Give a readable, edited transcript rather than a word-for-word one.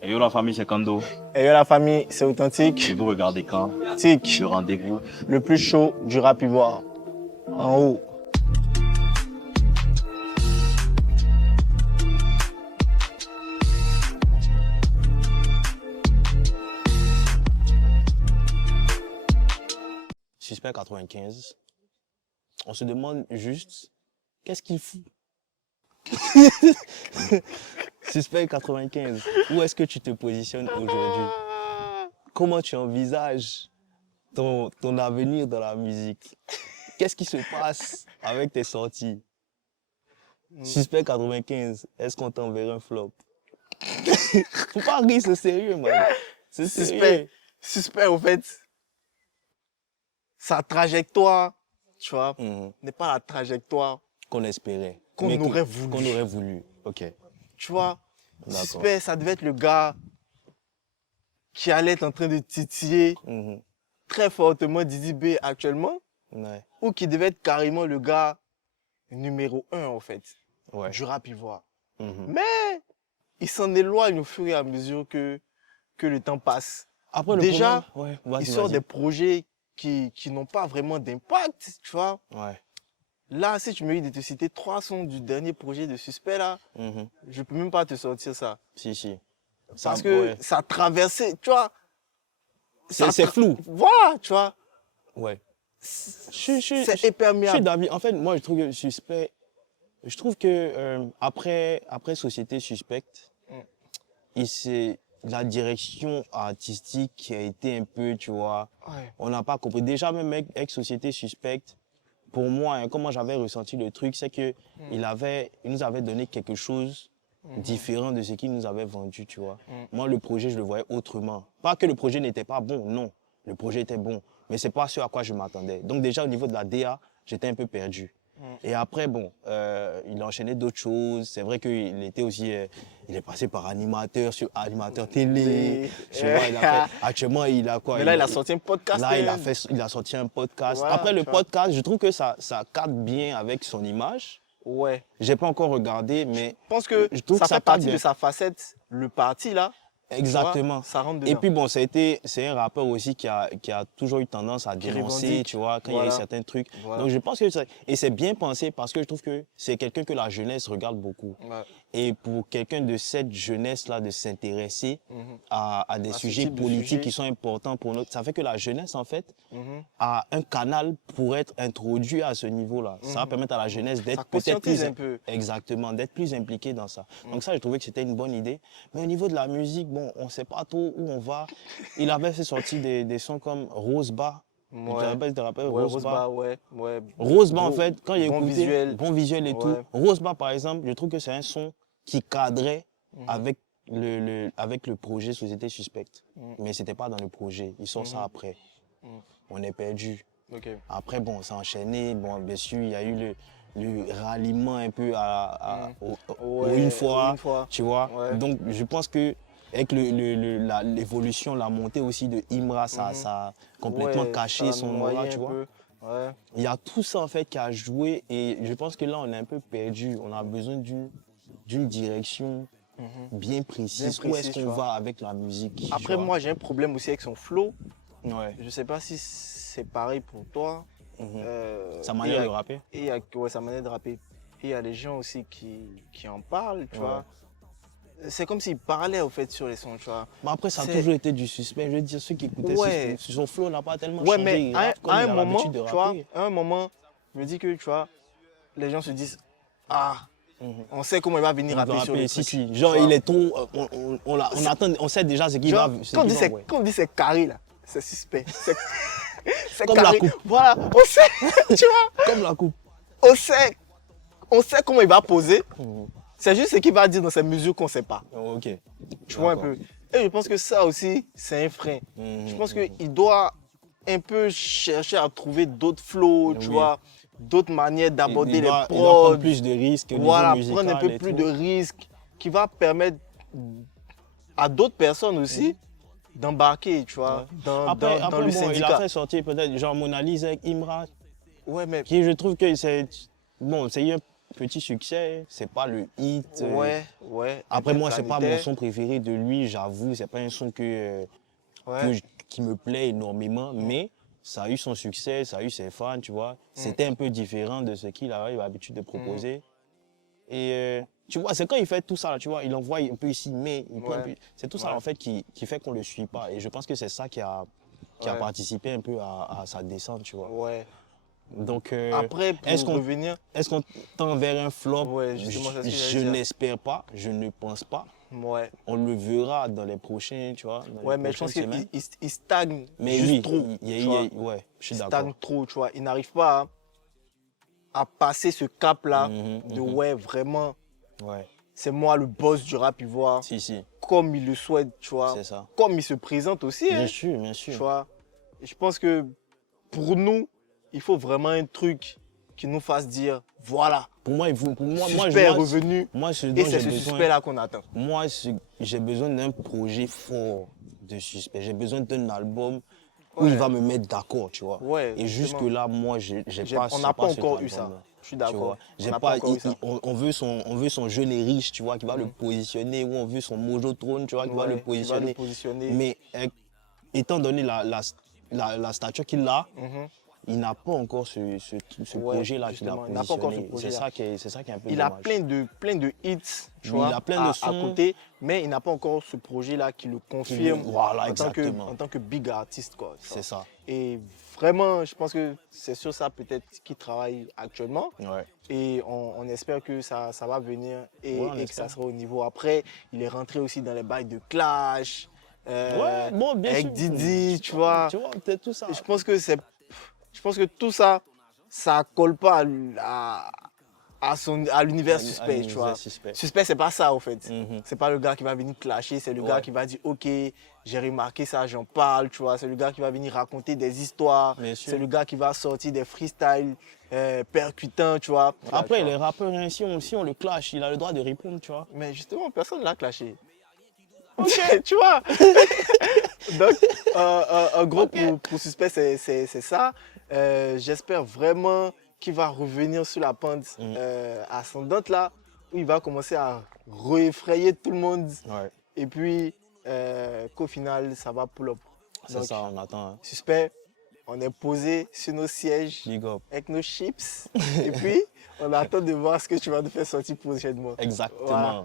Et yo la famille, c'est Kando. Et yo la famille, c'est authentique. Et vous regardez quand? Tic. Le rendez-vous. Le plus chaud du rap ivoire. En haut. Suspect 95. On se demande juste, qu'est-ce qu'il fout? Suspect 95. Où est-ce que tu te positionnes aujourd'hui? Comment tu envisages ton avenir dans la musique? Qu'est-ce qui se passe avec tes sorties? Suspect 95. Est-ce qu'on t'enverra un flop? Faut pas rire, c'est sérieux, man. C'est sérieux. Suspect, au fait, sa trajectoire, tu vois, n'est pas la trajectoire qu'on espérait. Qu'on aurait voulu. Qu'on aurait voulu, ok. Tu vois, Suspect, ça devait être le gars qui allait être en train de titiller très fortement Didi B actuellement, ou qui devait être carrément le gars numéro 1, en fait, du rap ivoire. Mais il s'en éloigne au fur et à mesure que le temps passe. Après, déjà, il sort des projets qui n'ont pas vraiment d'impact, tu vois. Là, si tu me dis de te citer 3 sons du dernier projet de Suspect, là, je peux même pas te sortir ça. Si. Parce que ça a traversé, tu vois. C'est flou. Voilà, tu vois. Ouais. C'est imperméable. Je suis d'avis. En fait, moi, je trouve que Suspect, je trouve que après Société Suspecte, c'est la direction artistique qui a été un peu, tu vois, on n'a pas compris. Déjà, même avec Société Suspecte, pour moi, comment j'avais ressenti le truc, c'est que il nous avait donné quelque chose différent de ce qu'il nous avait vendu, tu vois. Moi, le projet, je le voyais autrement. Pas que le projet n'était pas bon, non. Le projet était bon, mais c'est pas ce à quoi je m'attendais. Donc déjà, au niveau de la DA, j'étais un peu perdu. Et après, bon, il a enchaîné d'autres choses. C'est vrai qu'il était aussi, il est passé par animateur sur animateur télé. Tu vois, actuellement, il a quoi? Mais là, il a sorti un podcast. Là, il a sorti un podcast. Voilà, après le podcast, je trouve que ça cadre bien avec son image. Ouais. J'ai pas encore regardé, mais je pense que ça fait partie de sa facette, le parti là. Exactement. Ça rentre dedans. Et puis bon, c'est un rappeur aussi qui a toujours eu tendance à dénoncer, tu vois, quand il y a eu certains trucs. Donc je pense que c'est bien pensé parce que je trouve que c'est quelqu'un que la jeunesse regarde beaucoup. Et pour quelqu'un de cette jeunesse-là, de s'intéresser à des sujets politiques qui sont importants pour nous, ça fait que la jeunesse, en fait, a un canal pour être introduit à ce niveau-là. Ça va permettre à la jeunesse d'être peut-être plus... Exactement, d'être plus impliquée dans ça. Donc ça, je trouvais que c'était une bonne idée. Mais au niveau de la musique, bon, on ne sait pas trop où on va. Il avait fait sortir des sons comme Roseba. Roseba, Roseba, en fait, quand il a écouté, bon visuel et tout. Roseba, par exemple, je trouve que c'est un son qui cadrait avec le projet Société Suspecte. Mais ce n'était pas dans le projet. Ils sortent ça après. On est perdu. Après, bon, ça a enchaîné. Bon, bien sûr, il y a eu le ralliement un peu une fois, tu vois. Donc, je pense que avec l'évolution, la montée aussi de Imra, ça a complètement caché son aura, tu vois. Il y a tout ça en fait qui a joué et je pense que là on est un peu perdu. On a besoin d'une direction bien précise. Où est-ce qu'on va avec la musique? Après moi j'ai un problème aussi avec son flow. Je sais pas si c'est pareil pour toi. Sa manière de rapper. Sa manière de rapper. Et il y a des gens aussi qui en parlent, tu vois. C'est comme s'il parlait au fait sur les sons, tu vois. Mais après, ça a toujours été du Suspect. Je veux dire, ceux qui écoutaient son flow n'a pas tellement changé. Mais à un moment, tu vois, à un moment, je me dis que, tu vois, les gens se disent, on sait comment il va venir rapper sur les trucs. Si. Genre, il est trop... On sait déjà ce qu'il va... Quand on dit c'est carré, là, c'est Suspect. C'est comme carré. La coupe. Voilà, on sait, tu vois. Comme la coupe. On sait comment il va poser. C'est juste ce qu'il va dire dans ces mesures qu'on ne sait pas. Tu vois un peu. Et je pense que ça aussi, c'est un frein. Je pense qu'il doit un peu chercher à trouver d'autres flows, tu vois, d'autres manières d'aborder les prods. Il doit prendre plus de risques. Voilà, prendre un peu plus de risques qui va permettre à d'autres personnes aussi d'embarquer, tu vois, dans le syndicat. Il a fait sortir peut-être genre Mona Lisa avec Imra. Ouais, mais... Qui je trouve que c'est... Bon, c'est petit succès, c'est pas le hit. Ouais. Après, moi, c'est pas mon interplanétaire. son préféré de lui, j'avoue. C'est pas un son qui me plaît énormément, mais ça a eu son succès, ça a eu ses fans, tu vois. C'était un peu différent de ce qu'il avait l'habitude de proposer. Et tu vois, c'est quand il fait tout ça, là, tu vois, il envoie un peu ici, mais il prend un peu... C'est tout ça, en fait, qui fait qu'on ne le suit pas. Et je pense que c'est ça qui a participé un peu à sa descente, tu vois. Ouais. Donc, Après, pour revenir... Est-ce qu'on tend vers un flop? Ouais, justement, c'est ce que Je j'allais dire. n'espère pas, je ne pense pas. Ouais. On le verra dans les prochains, tu vois. Ouais, mais je pense qu'il stagne mais juste oui, trop. Ouais, je suis Il d'accord. stagne trop, tu vois. Il n'arrive pas à passer ce cap-là de ouais, vraiment, Ouais, c'est moi le boss du rap ivoire. si, Comme il le souhaite, tu vois. c'est ça. Comme il se présente aussi, hein, Bien sûr. tu vois. Et je pense que pour nous, il faut vraiment un truc qui nous fasse dire, voilà, Pour moi, Suspect est revenu, ce et dont c'est j'ai ce besoin, Suspect-là qu'on attend. moi, j'ai besoin d'un projet fort de Suspect. J'ai besoin d'un album où il va me mettre d'accord, tu vois. Ouais, et jusque-là, moi, on n'a pas encore eu ça. Je suis d'accord. On veut son jeune et riche, tu vois, qui va le positionner, ou on veut son Mojo Trône, tu vois, qui va le positionner. Mais étant donné la stature qu'il a, il n'a pas encore ce projet-là qu'il a positionné. C'est ça qui est un peu il dommage. Il a plein de hits, tu vois, il a plein de sons à côté, mais il n'a pas encore ce projet-là qui le confirme voilà, en tant que big artiste, quoi. C'est ça. Et vraiment, je pense que c'est sur ça peut-être qu'il travaille actuellement. Ouais. Et on espère que ça va venir et que ça sera au niveau. Après, il est rentré aussi dans les bails de clash. Bien avec sûr. Didi, tu vois. Tu vois, peut-être tout ça. Et je pense que tout ça, ça colle pas à l'univers Suspect, tu vois. Suspect, c'est pas ça, au fait. C'est pas le gars qui va venir clasher, c'est le gars qui va dire, ok, j'ai remarqué ça, j'en parle, tu vois. C'est le gars qui va venir raconter des histoires. C'est le gars qui va sortir des freestyles percutants, tu vois. Après, les rappeurs, hein, si on le clash, il a le droit de répondre, tu vois. Mais justement, personne ne l'a clashé. Ok, tu vois. Donc, en gros, pour Suspect, c'est ça. J'espère vraiment qu'il va revenir sur la pente ascendante là, où il va commencer à réeffrayer tout le monde. Ouais. Et puis, qu'au final, ça va pull up. C'est ça, on attend. Hein. Suspect, on est posé sur nos sièges avec nos chips. Et puis, on attend de voir ce que tu vas nous faire sortir prochainement. Exactement. Voilà.